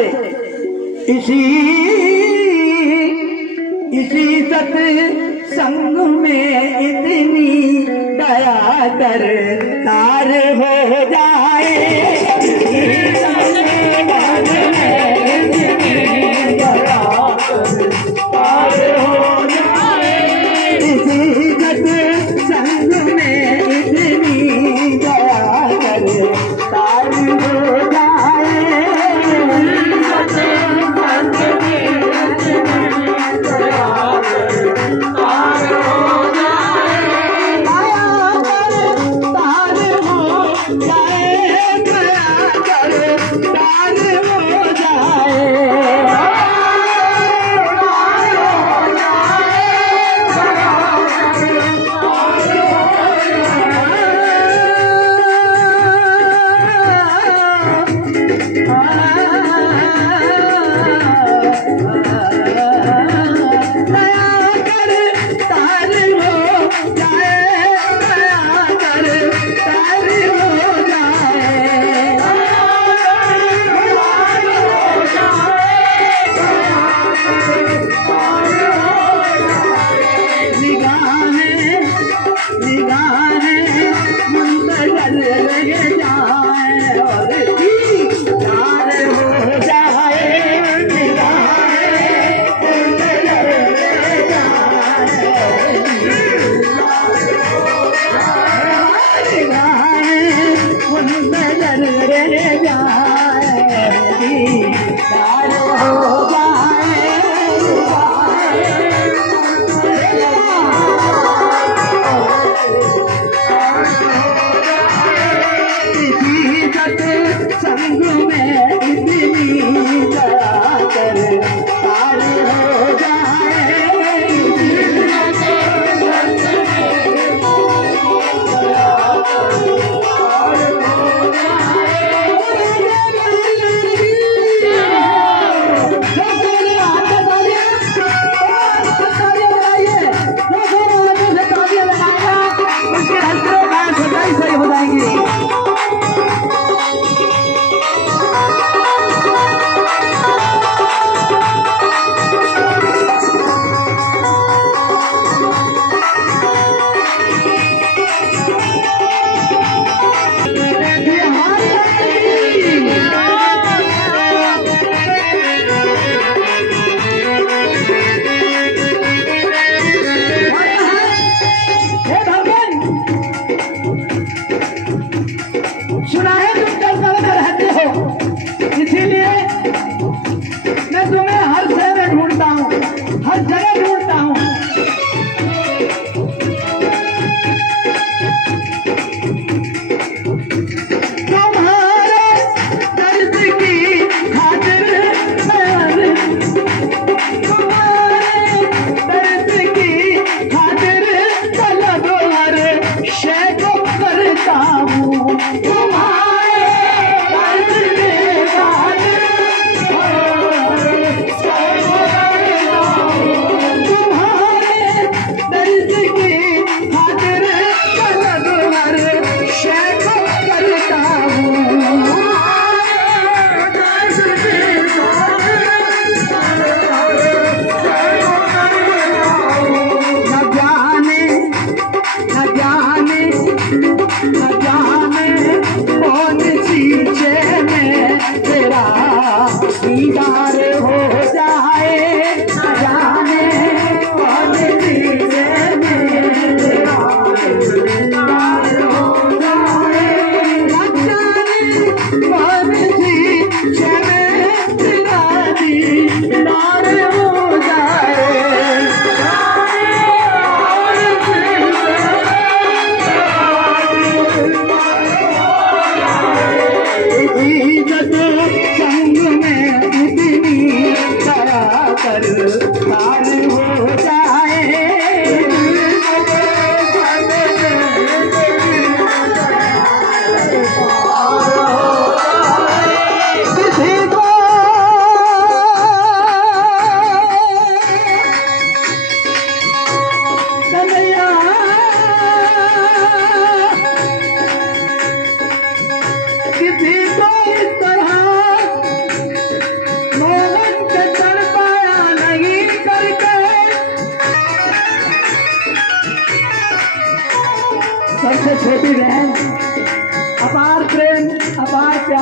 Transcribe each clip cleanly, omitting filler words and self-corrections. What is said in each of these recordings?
से इसी सत्संग में इतनी दया कर तार हो जाए।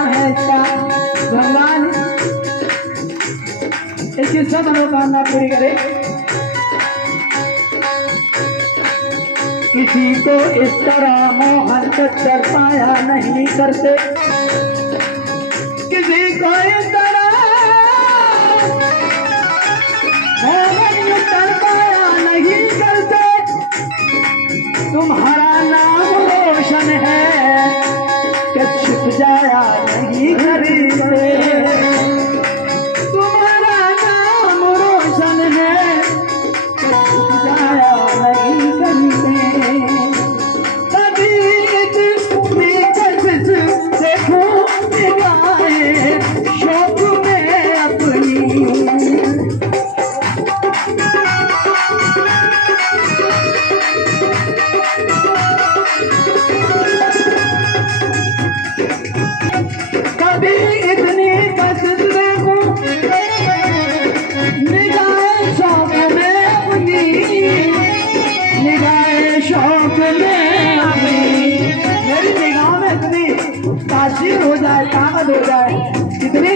प्रमाण है इसका। भगवान इसकी सब मनोकामना पूरी करे। किसी को इस तरह मोहन कर पाया नहीं करते, किसी को इस तरह मोहन कर पाया नहीं करते। तुम्हारा नाम रोशन है कि छुप जाया नहीं करते। तुम्हारा नाम रोशन है कि छुप जाया नहीं करते। कभी इतनी कसस से घूम गाए शौक में अपनी। कभी इतनी कसस देखो निगाहे शौक में अपनी, निगाहे शौक में अपनी। मेरी निगाह में इतनी तासीर हो जाए, ताकत हो जाए कितनी,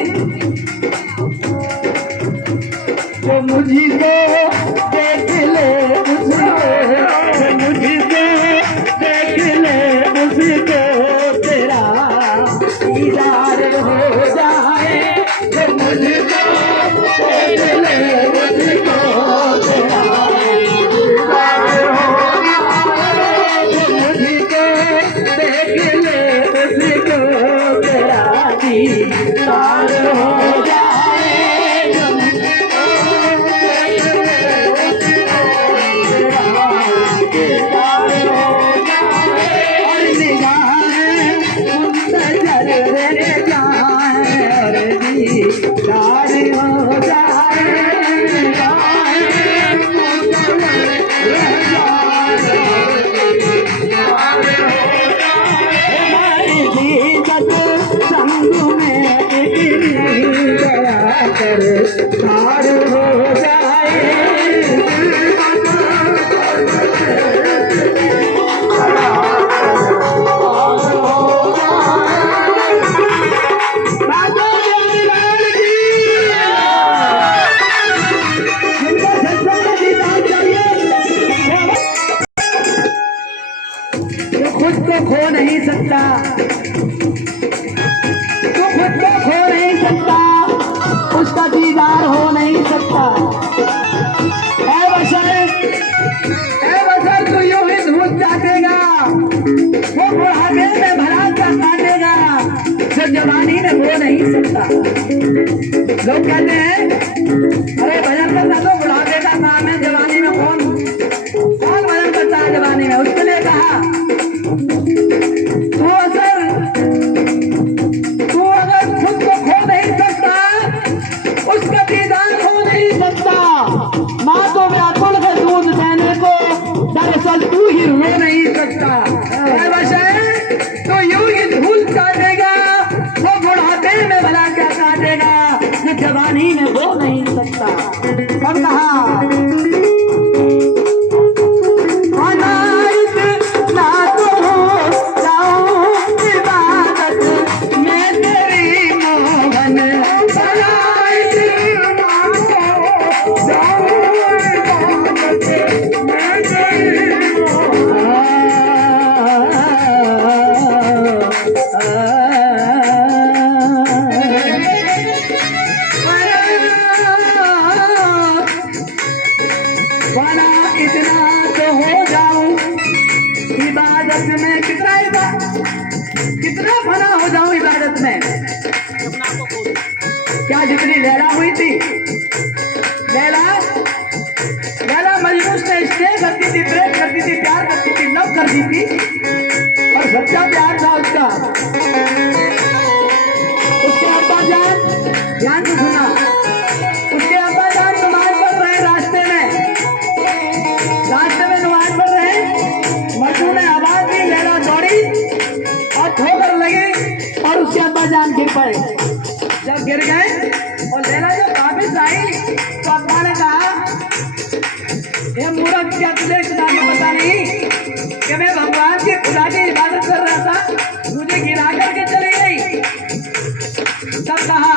जो मुझको देख ले उसको, जो मुझको देख ले उसको तेरा दीदार हो जाए। जो मुझको देख ले उसको तेरा दीदार हो जाए। जो मुझको देख ले उसको तेरा दीदार हो जाए। तार हो जाए। जो खुद को खो नहीं सकता, जो खुद को खो नहीं सकता उसका दीदार हो नहीं सकता। ऐ बशर तू यूं ही धूल चाटेगा, वो बुढ़ापे में भला सा काटेगा, जो जवानी में हो नहीं सकता। लोग कहते हैं अरे भजन करना तो बुढ़ापे का काम है, जवानी में कौन भजन करता है जवानी में। उसके लिए कहा तू अगर खुद को खो नहीं सकता उसका दीदार हो नहीं सकता। माँ तो व्याकुल है दूध देने को, दरअसल तू ही हो नहीं सकता। तो यूं ही धूल काटेगा, वो बुढ़ापे में भला क्या काटेगा, ये जवानी में हो नहीं सकता। और कहा कितना फना हो जाऊं इबादत में। क्या जितनी लैला हुई थी, लैला मजनू से स्टे करती थी, प्रेम करती थी, प्यार करती थी, लव करती थी, और सच्चा प्यार था उसका। उसके अब्बा जान, ध्यान से सुना, उसके अब्बा जान नमाज पढ़ रहे रास्ते में नमाज पढ़ रहे, मजनू ने आवाज दी, लैला दौड़ी और ठोकर लगी और उसके अब्बा जान गिर पड़े। जब गिर गए और लैला जब वापिस आई तो अब्बा ने कहा ये मूर्ख, क्या तुझे खुदा को पता नहीं कि मैं भगवान के खुदा की इबादत कर रहा था, मुझे गिरा करके चली गई। तब कहा,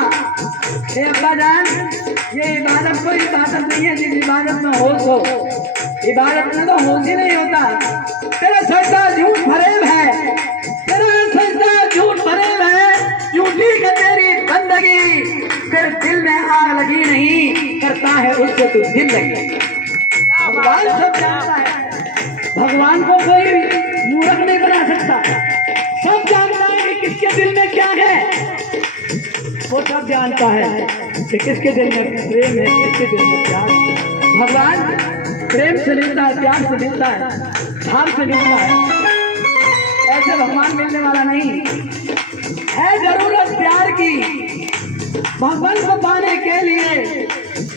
हे अब्बा जान, ये इबादत कोई इबादत नहीं है जिस इबादत में होश हो। इबादत में तो होश ही नहीं होता। तेरा सजदा झूठ फरेब है, तेरा सजदा झूठ फरेब है, झूठी का तेरी बंदगी, तेरे दिल में आग लगी नहीं, करता है उससे तू दिल लगी। भगवान सब जानता है, भगवान को कोई मूर्ख नहीं बना सकता। सब जानता है कि किसके दिल में क्या है, वो सब जानता है कि किसके दिल में प्रेम है, किसके दिल में प्यार। भगवान प्रेम से मिलता है, प्यार से मिलता है, भाव से मिलता है। ऐसे भगवान मिलने वाला नहीं है। जरूरत प्यार की, भगवान को पाने के लिए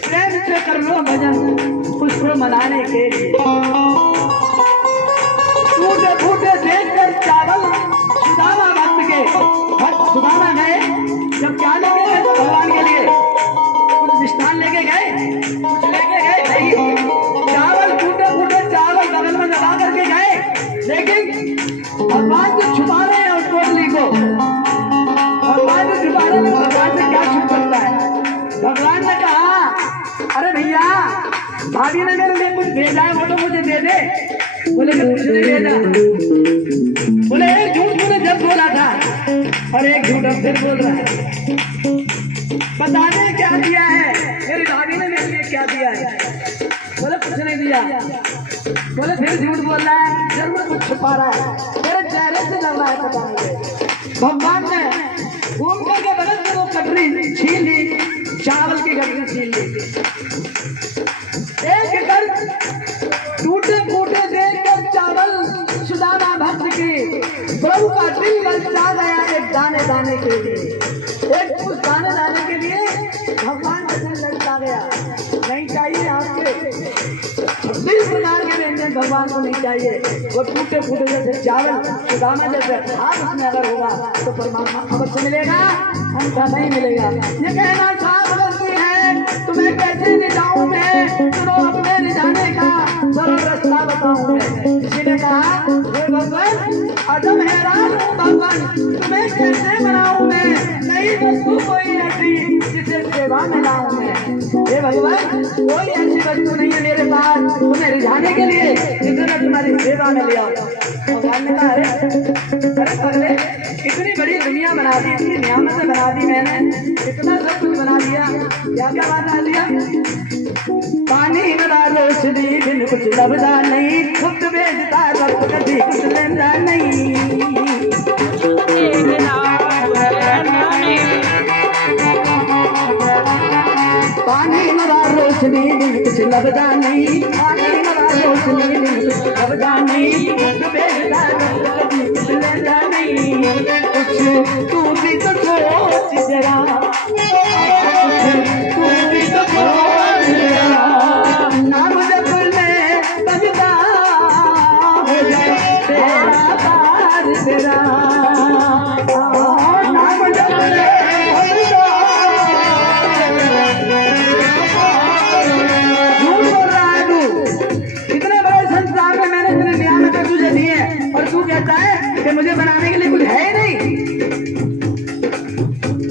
प्रेम से कर लो भजन, उसको मनाने के लिए। टूटे फूटे देख कर चावल सुदामा भक्त के, सुदामा गए जब क्या लेके गए भगवान के लिए, कुछ मिष्ठान लेके गए, कुछ लेके गए नहीं, चावल टूटे फूटे चावल बगल में दबा करके गए। लेकिन भगवान को छुपा रहे हैं उस टोटली को, भगवान को छुपा रहे हैं। भगवान से क्या छुप सकता है? भगवान ने कहा, अरे भैया भाभी ने मेरे लिए कुछ भेजा है, वो तो मुझे दे दे। बोले कुछ नहीं भेजा। बोले एक झूठ मुझे जब बोला था और एक झूठ अब फिर बोल रहा है। पता नहीं क्या दिया है, मेरी भाभी ने मेरे लिए क्या दिया है। बोले कुछ नहीं दिया। बोले फिर झूठ बोल रहा है, जरूर कुछ छुपा रहा है, मेरे चेहरे से लग रहा है पता नहीं। भगवान ने घूम करके बगल से वो कटरी छीन ली, चावल की कटरी छीन ली। एक कर टूटे फूटे देखकर चावल सुदामा भक्त की प्रभु का दिल ललचा गया एक दाने दाने के लिए, एक उस दाने दाने के लिए भगवान का दिल ललचा गया। नहीं चाहिए आपके 26 प्रकार के व्यंजन भगवान को नहीं चाहिए। वो टूटे फूटे जैसे चावल सुदामा जैसे भाव उसमें अगर होगा तो परमात्मा अवश्य मिलेगा, हमका नहीं मिलेगा। ये कहना साफ गलती है, तुम्हें कैसे निजाऊं मैं, सुनो अपने निजाने का सरल रास्ता बताऊं मैं। किसी ने कहा, हे भगवान अजब हैरान हूँ भगवान, तुम्हें कैसे मनाऊं मैं, नई वस्तु कोई ऐसी जिसे सेवा में लाऊं मैं। हे भगवान कोई ऐसी वस्तु नहीं है मेरे पास तुम्हें रिझाने के लिए जिसे मैं तुम्हारी सेवा में ले आऊं। भगवान ने कहा, अरे पगले इतनी बड़ी दुनिया बना दी, इतनी नियामतें बना दी मैंने, इतना सब कुछ बना दिया, क्या क्या बना दिया? पानी बना रोशनी बिन कुछ लभदा नहीं, खुद भेजता रब कभी कुछ लेना नहीं। पानी बना रोशनी बिन कुछ लभदा नहीं, पानी बना रोशनी बिन कुछ लभदा नहीं, खुद भेजता रब कभी कुछ लेना नहीं। कुछ तू भी तो सोच जरा, तू भी तो सोच जरा, नाम जब ले बजदा हो जाए तेरा तार तेरा, नाम जब ले बजदा। झूठ बोल रहा है तू, इतने बड़े संसार में मैंने इतनी नियामतें तुझे दी है और तू कहता है कि मुझे बनाने के लिए कुछ है ही नहीं।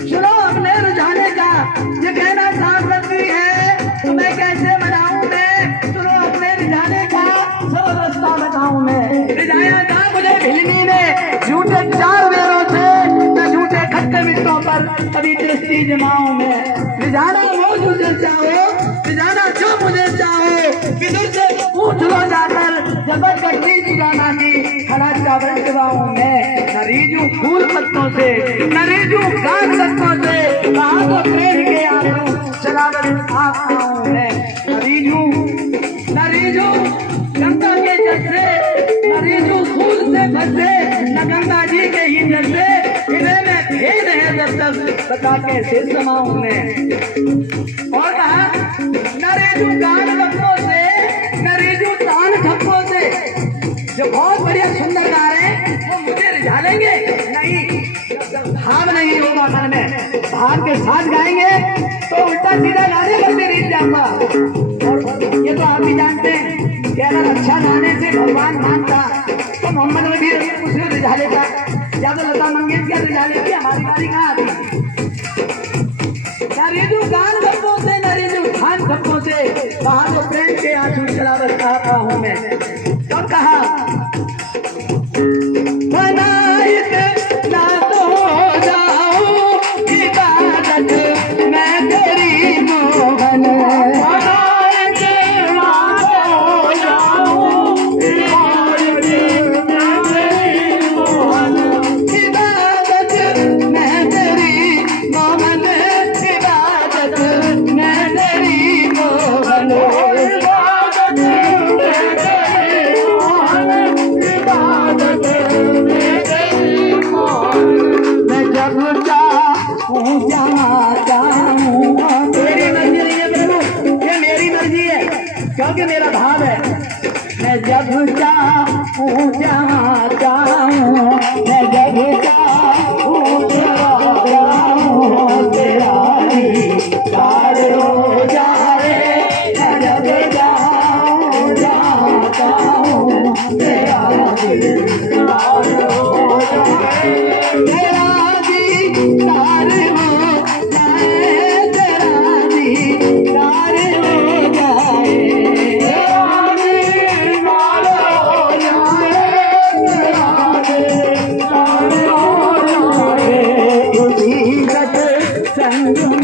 सुनो अपने रुझाने का, ये कहना साफ रखती है, तुम्हें कैसे बनाऊं मैं, सुनो अपने रिझाने का सब रास्ता बताऊं मैं। रिझाया था मुझे भिलनी ने झूठे 4 बेरों से, मैं झूठे खट्टे मित्रों पर कभी दृष्टि जमाऊं मैं। रिझाना वो मुझे चाहो, रिझाना जो मुझे चाहो, विदुर से पूछ लो जाकर, जबर कटरी सुदामा की खड़ा चावल चबाऊं मैं। न रीजू फूल पत्तों से, न रीजू काग पत्तों से, कहा तो प्रेम के आंसू चरावर आऊं मैं। न रीजू गंगा के जैसे, न रीजू फूल से फंसे, न गंगा जी के ही जैसे, इन्हें में भेद है जब तक बता कैसे समाऊं मैं। और कहा न रीजू गान पत्तों से, न रीजू तान ठप्पों से, जो बहुत बढ़िया सुंदर गा रहे हैं वो मुझे रिझा लेंगे नहीं, भाव नहीं होगा मन में, भाव के साथ गाएंगे तो उल्टा सीधा गाने करते रिझ जाऊंगा। और ये तो आप भी जानते हैं कि अगर अच्छा गाने से भगवान मानता तो मोहम्मद नबी उसे रिझा लेता। जब लता मंगेशकर रिझाने की हमारी बारी कहाँ थी? न रिजू गान धक्कों से न रिजू खान धक्कों से, कहा तो प्रेम के आंसू चला रहा हूँ मैं। तो कहा बनाइत ना तो हो जाऊं इबादत मैं तेरी मोहन, बनाइत ना तो हो जाऊं इबादत मैं तेरी मोहन, इबादत मैं तेरी मोहन, इबादत मैं तेरी मोहन, इबादत मैं तेरी मोहन, इबादत मैं तेरी मोहन। मैं जब चाहूं जहाँ चाहूं, तेरी मर्जी नहीं है प्रभु, ये मेरी मर्जी है क्योंकि मेरा भाव है। मैं जब चाहूं जहाँ चाहूं, मैं जब चाहूं जहाँ चाहूं, तेरा दीदार हो जाए। मैं जब चाहूं जहाँ चाहूं, तेरा दीदार हो जाए, तेरा दीदार हो जाए, तेरा दीदार हो जाए, तेरा दीदार हो जाए, तेरा दीदार हो जाए। उसी गत संग